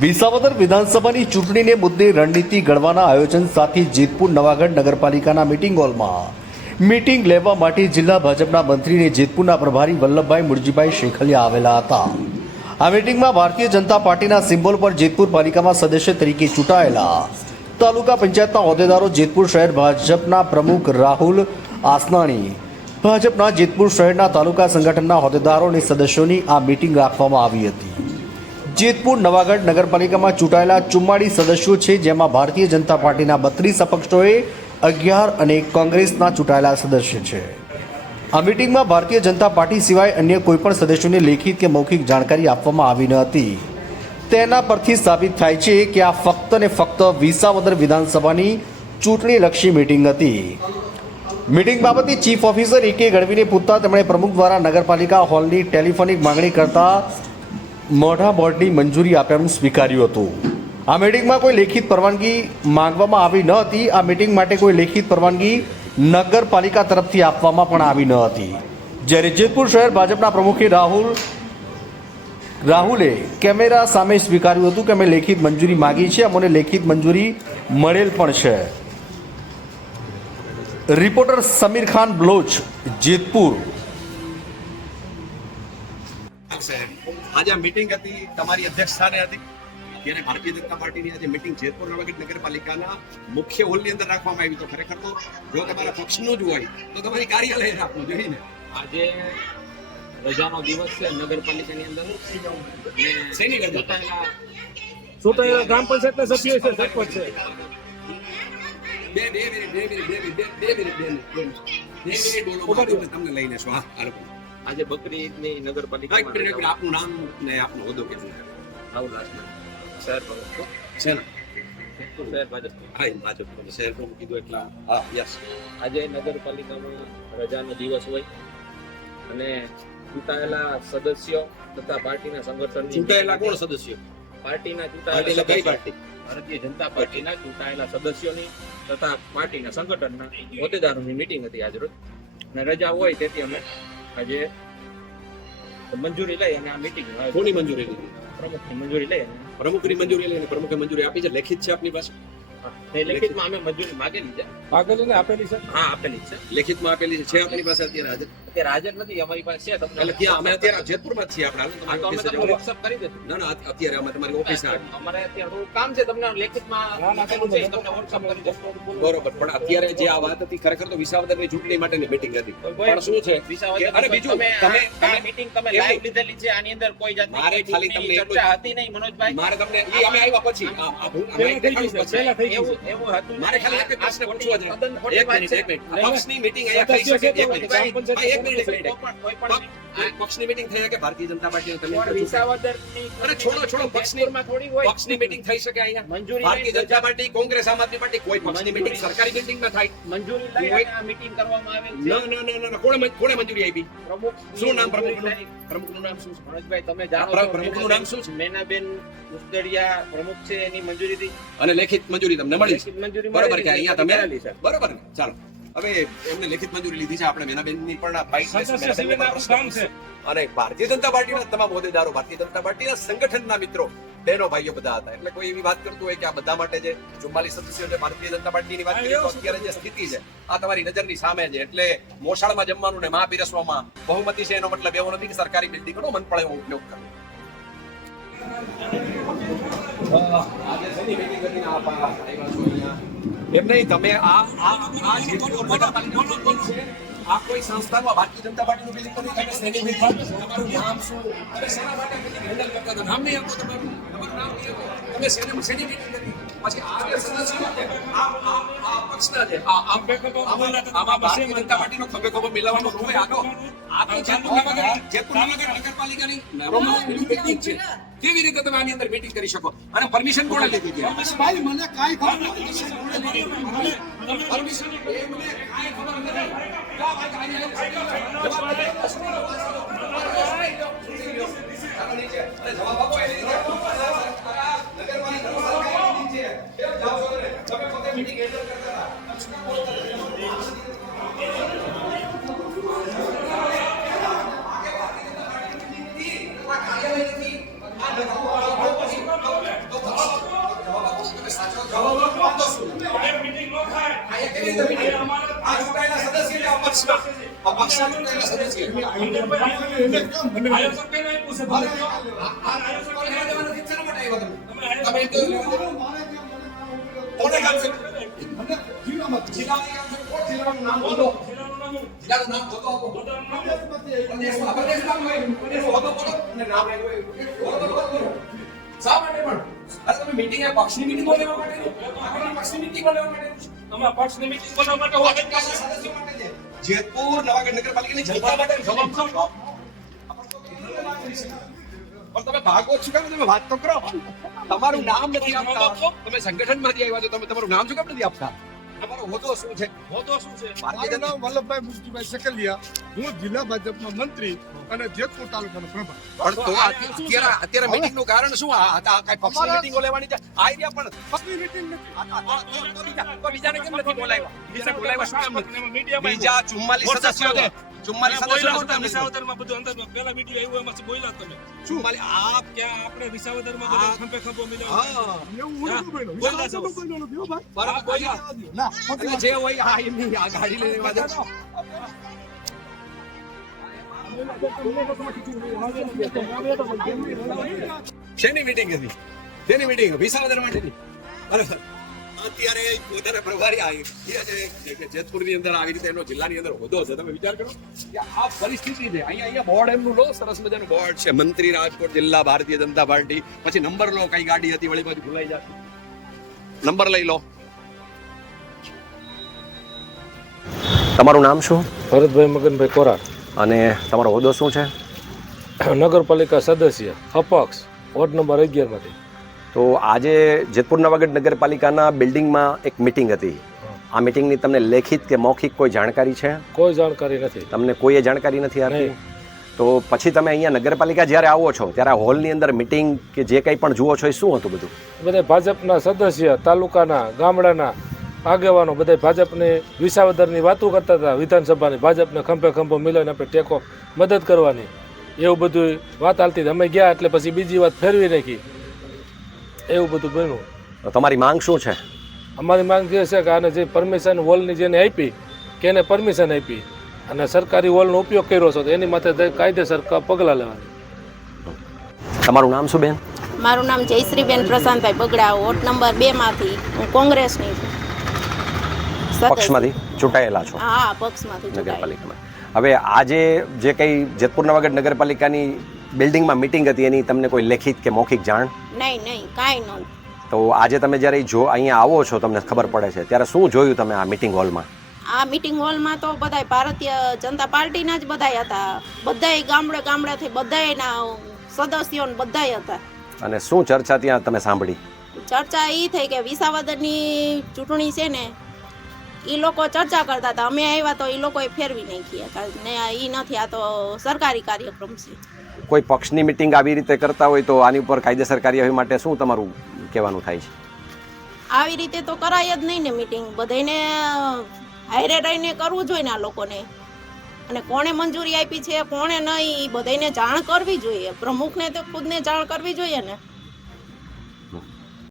વિસાવદર વિધાનસભાની ચૂંટણીને મુદ્દે રણનીતિ ઘડવાના આયોજન સાથે જેતપુર નવાગઢ નગરપાલિકાના મીટિંગ હોલમાં મીટિંગ લેવા માટે જિલ્લા ભાજપના મંત્રીને જેતપુરના પ્રભારી વલ્લભભાઈ મુરજીભાઈ શેખલિયા આવેલા હતા. આ મીટિંગમાં ભારતીય જનતા પાર્ટીના સિમ્બોલ પર જેતપુર પાલિકામાં સદસ્ય તરીકે ચૂંટાયેલા. તાલુકા પંચાયતના હોદ્દેદારો જેતપુર શહેર ભાજપના પ્રમુખ રાહુલ આસનાણી, ભાજપના જેતપુર શહેરના તાલુકા સંગઠનના હોદ્દેદારો અને સદસ્યોની આ મીટિંગ રાખવામાં આવી હતી. જેતપુર નવાગઢ નગરપાલિકામાં ચૂંટાયેલા ચુમ્માળીસ સદસ્યો છે, જેમાં ભારતીય જનતા પાર્ટીના બત્રીસ અપક્ષોએ અગિયાર અને કોંગ્રેસના ચૂંટાયેલા સદસ્ય છે. આ મિટિંગમાં ભારતીય જનતા પાર્ટી સિવાય અન્ય કોઈપણ સદસ્યોને લેખિત કે મૌખિક જાણકારી આપવામાં આવી ન હતી. તેના પરથી સાબિત થાય છે કે આ ફક્ત ને ફક્ત વિસાવદર વિધાનસભાની ચૂંટણીલક્ષી મિટિંગ હતી. મીટિંગ બાબતે ચીફ ઓફિસર એ કે ગઢવીને પૂછતા તેમણે પ્રમુખ દ્વારા નગરપાલિકા હોલની ટેલિફોનિક માંગણી કરતા મોઢા બોર્ડની મંજૂરી આપ્યાનું સ્વીકાર્યું હતું. આ મિટિંગમાં કોઈ લેખિત પરવાનગી માંગવામાં આવી ન હતી. આ મિટિંગ માટે કોઈ લેખિત પરવાનગી નગરપાલિકા તરફથી આપવામાં પણ આવી ન હતી. જ્યારે જેતપુર શહેર ભાજપના પ્રમુખે રાહુલ, રાહુલે કેમેરા સામે સ્વીકાર્યું હતું કે અમે લેખિત મંજૂરી માગી છે. અમને લેખિત મંજૂરી મળેલ પણ છે. રિપોર્ટર સમીર ખાન બ્લોચ, જેતપુર. આજે આ મીટિંગ હતી તમારી અધ્યક્ષ સ્થાને હતી ત્યારે ભારતીય જનતા પાર્ટીની આજે મીટિંગ જેતપુર નવાગઢ નગરપાલિકાના મુખ્ય હોલની અંદર રાખવામાં આવી. તો ખરેખર તો જો તમારા પક્ષનું જ હોય તો તમારી કાર્યાલય રાખવું જોઈએ ને. આજે રજાનો દિવસ છે નગરપાલિકાની અંદર. શેની રજા? શું તો ગ્રામ પંચાયતના સભ્યો છે સરપંચ છે. બે બે મિનિટ બે મિનિટ બે મિનિટ બે મિનિટ બે મિનિટ બે મિનિટ. બોલો તમને- લઈને છું હા આ લોકો આજે બકરી ઈદની નગરપાલિકા આપનું નામ ને આપનો હોદ્દો કે રાહુલ લાસના શહેર પ્રમુખ છું. શહેર ભાજપ હા ભાજપ શહેર પ્રમુખ કીધું એટલા હા યસ આજે નગરપાલિકામાં રજાનો દિવસ હોય અને ચૂંટાયેલા સદસ્યો તથા પાર્ટીના સંગઠન ચૂંટાયેલા કોણ સદસ્યો? પાર્ટીના કઈ ચૂંટાયેલા પાર્ટી? ભારતીય જનતા પાર્ટીના ચૂંટાયેલા સદસ્યોની તથા પાર્ટીના સંગઠનના હોદ્દેદારોની મીટિંગ હતી આજરોજ અને રજા હોય તેથી અમે આજે મંજૂરી લઈ અને આ મિટિંગ કોની મંજૂરી લીધી? પ્રમુખની મંજૂરી લઈ અને પ્રમુખની મંજૂરી લઈને પ્રમુખે મંજૂરી આપી છે? લેખિત છે આપની પાસે? લેખિતમાં અમે મંજૂરી માગેલી છે. આગળની આપેલી છે? હા આપેલી છે. લેખિતમાં આપેલી છે. છે આપની પાસે અત્યારે હાજર? અત્યારે હાજર નથી અમારી પાસે છે તમને એટલે ત્યાં અમે અત્યારે જેતપુરમાં જ છીએ આપણે હાલો હા, તો તમારી અમે ઓફિસે તમને કરી દઈશું ના ના અત્યારે અમે તમારી ઓફિસે આવી અમારે અત્યારે થોડું કામ છે તમને લેખિતમાં ના, ના, લખેલું છે તમને WhatsApp કરી દઈશું બરોબર પણ અત્યારે જે આ વાત હતી ખરેખર તો વિસાવદરની ચૂંટણી માટેની મીટિંગ હતી. પણ શું છે? અને બીજું તમે તમે મીટિંગ તમે લાઈવ લીધેલી છે આની અંદર કોઈ જાતની મારે ખાલી તમને ચર્ચા હતી નહીં મનોજભાઈ. મારે તમને ઈ અમે આવ્યા પછી એવું એવું હતું મારે ખાલી એક પ્રશ્ન પૂછવો છે. એક મિનિટ એક મિનિટ. પક્ષની મીટિંગ અહીંયા થઈ શકે એક મિનિટ. એક મિનિટ એક મિનિટ પણ- કોઈ પણ પક્ષ- પક્ષની મીટિંગ થઈ શકે ભારતીય જનતા પાર્ટીને તમે વિસાવદરની અરે છોડો છોડો પક્ષની થોડી હોય. પક્ષની મીટિંગ થઈ શકે અહીંયા. મંજૂરી ભારતીય જનતા પાર્ટી કોંગ્રેસ આમ આદમી પાર્ટી કોઈ પક્ષની મીટિંગ સરકારી મીટિંગ થાય. મંજૂરી લઈ આ મીટિંગ કરવામાં આવેલ ના ના ના ના, ના કોણે કોણે મંજૂરી આપી? પ્રમુખ શું નામ પ્રમુખનું? પ્રમુખનું નામ શું મનોજભાઈ તમે જાણો પ્રમુખનું નામ શું છે? મેનાબેન ઉસ્તડિયા પ્રમુખ છે એની મંજૂરીથી. અને લેખિત મંજૂરી તમને મળી મંજૂરી બરોબર કે અહીંયા તમે. બરોબર ચાલો. હવે એમને લેખિત મંજૂરી લીધી છે. આપણે મેનાબેનની પણ અને ભારતીય જનતા પાર્ટીના તમામ હોદ્દેદારો ભારતીય જનતા પાર્ટીના સંગઠનના મિત્રો બહેનો ભાઈઓ બધા હતા. એટલે કોઈ એવી વાત કરતું હોય કે આ બધા માટે જે ચુમ્માલીસ સદસ્યો છે ભારતીય જનતા પાર્ટીની વાત કરીએ તો અત્યારે જે સ્થિતિ છે આ તમારી નજરની સામે છે. એટલે મોસાળમાં જમવાનું ને મા પીરસવામાં બહુમતી છે એનો મતલબ એવો નથી કે સરકારી બિલ્ડિંગનો મન પડે એવો ઉપયોગ કરવો. આજે શેની meeting કરીને આપ આવ્યા છો અહીંયા? એમ નહીં, તમે આ આ જેટલું નગરપાલિકાનું building છે, આ કોઈ સંસ્થામાં ભારતીય જનતા પાર્ટીનું બિલ્ડિંગ નથી તમે શેની meeting તમારું નામ શું? તમે શેના માટે meeting હેન્ડલ કરતા? હતા નામ નહીં આપો તમારું? તમારું નામ નહીં આપો? તમે શ્રેણી શ્રેણી meeting કરી પછી આ સદસ્ય આ આ છે. આમાં જનતા પાર્ટીનો ખભે ખભો મિલાવવાનો આનો કેવી રીતે તમે આની અંદર મીટિંગ કરી શકો? અને પરમિશન કોણે લીધી છે ભાઈ મને કાઈ ખબર નથી. પરમિશન એ મને કાઈ ખબર નથી. નથી, શેના માટે આવ્યા તમે? કોને કામ છે? મને જિલ્લાની કામ છે, કોણ જિલ્લાનું નામ બોલો. જિલ્લાનું નામ શું? જિલ્લાનું નામ બોલો આપો. પ્રદેશમાં- પ્રદેશમાં કોઈ પ્રદેશનો હોદ્દો બોલો અને નામ આવ્યું હોય. હોદ્દો બોલો. શા માટે પણ? અરે તમે પક્ષની meeting લેવા માટે પક્ષની તમારા પક્ષની બોલાવવા સદસ્યો. જેતપુર નવાગઢ નગરપાલિકાની જનતા માટે જવાબ આપો. પણ તમે ભાગો છો કેમ? તમે વાત તો કરો. તમારું નામ નથી આપતા. તમે સંગઠનમાંથી આવ્યા છો તમે તમારું નામ શું કેમ નથી આપતા? તમારો હોદ્દો શું છે? હોદ્દો શું છે? મારું નામ વલ્લભભાઈ મુરજીભાઈ સકલિયા હું જિલ્લા ભાજપના મંત્રી અને જેતપુર તાલુકાનો પ્રભારી. પણ તો અત્યારે અત્યારે મીટિંગનું કારણ શું? આ આ કઈ પક્ષની મીટિંગો લેવાની છે? આ રહ્યા પણ પક્ષની નથી. બીજાને કેમ નથી બોલાવ્યા? બીજાને બોલાવ્યા શું કામ નથી? બીજા ચુમ્માલીસ સદસ્યો છે. ચુમ્માલીસ વિસાવદરમાં બધું અંદર આવ્યું બોલ્યા તમે? ચુમ્માલીસ ક્યાં આપણે વિસાવદરમાં બધા ખંભે ખંભો મિલાવ્યો એવું જે હોય એમની આ ગાડી લઈને શેની મીટિંગ હતી? શેની મીટિંગ વિસાવદર માટેની? બરાબર અત્યારે વધારે પ્રભારી આવી જેતપુરની અંદર આવી રીતે એનો જિલ્લાની અંદર હોદ્દો છે તમે વિચાર કરો કે આ પરિસ્થિતિ છે. અહીંયા અહીંયા બોર્ડ એમનું લો સરસ મજાનું બોર્ડ છે. મંત્રી રાજકોટ જિલ્લા ભારતીય જનતા પાર્ટી પછી નંબર લો કઈ ગાડી હતી વળી પાછી ભૂલાઈ જશે. નંબર લઈ લો. તમારું નામ શું? ભરતભાઈ મગનભાઈ કોરાટ અને તમારો હોદ્દો શું છે? નગરપાલિકા સદસ્ય અપક્ષ વોર્ડ નંબર અગિયારમાંથી. તો આજે જેતપુર નવાગઢ નગરપાલિકાના બિલ્ડિંગમાં એક મિટિંગ હતી. આ મિટિંગની તમને લેખિત કે મૌખિક કોઈ જાણકારી છે? કોઈ જાણકારી નથી. તમને કોઈએ જાણકારી નથી આપી? તો પછી તમે અહીંયા નગરપાલિકા જ્યારે આવો છો ત્યારે આ હોલની અંદર મિટિંગ કે જે કંઈ પણ જુઓ છો એ શું હતું બધું? બધા ભાજપના સદસ્ય તાલુકાના ગામડાના આગેવાનો બધા ભાજપની વિસાવદરની વાતો કરતા હતા વિધાનસભાની. ભાજપને ખંભે ખંભો મિલાવીને આપણે ટેકો મદદ કરવાની. એવું બધું વાત હાલતી અમે ગયા એટલે પછી બીજી વાત ફેરવી નાખી. એવું બધું બન્યું. તો તમારી માંગ શું છે? અમારી માંગ જે છે કે આને જે પરમિશન વોલની જેને આપી કે એને પરમિશન આપી અને સરકારી વોલનો ઉપયોગ કર્યો છે તો એની માથે કાયદેસર પગલાં લેવાની. તમારું નામ શું બેન? મારું નામ જયશ્રીબેન પ્રશાંતભાઈ બગડા વોટ નંબર બે માંથી હું કોંગ્રેસની છું. પક્ષમાંથી ચૂંટાયેલા છો? હા પક્ષમાંથી નગરપાલિકામાં. હવે આજે જે કંઈ જેતપુર નવાગઢ નગરપાલિકાની બિલ્ડિંગમાં મિટિંગ હતી એની તમને કોઈ લેખિત કે મૌખિક જાણ? નહીં નહીં કાંઈ નહોતું. તો આજે તમે જ્યારે જો અહીંયા આવો છો તમને ખબર પડે છે. ત્યારે શું જોયું તમે આ મિટિંગ હોલમાં આ મીટિંગ હોલમાં તો બધાય ભારતીય જનતા પાર્ટીના જ બધાય હતા. બધાય ગામડે ગામડેથી બધાયના સદસ્યો બધાય હતા. અને શું ચર્ચા ત્યાં તમે સાંભળી? ચર્ચા એ થઈ કે વિસાવદરની ચૂંટણી છે ને એ લોકો ચર્ચા કરતા હતા. અમે આવ્યા તો એ લોકોએ ફેરવી નાખી. ને એ નથી આ તો સરકારી કાર્યક્રમ છે. કોઈ પક્ષની મિટિંગ આવી રીતે કરતા હોય તો આની ઉપર કાયદેસર કાર્યવાહી માટે શું તમારું કહેવાનું થાય છે? આવી રીતે તો કરાય જ નહીં ને મિટિંગ બધાને હાઈરે રહીને કરવું જોઈએ ને આ લોકોને. અને કોણે મંજૂરી આપી છે, કોણે નહીં એ બધાને જાણ કરવી જોઈએ. પ્રમુખને તો ખુદને જાણ કરવી જોઈએ ને.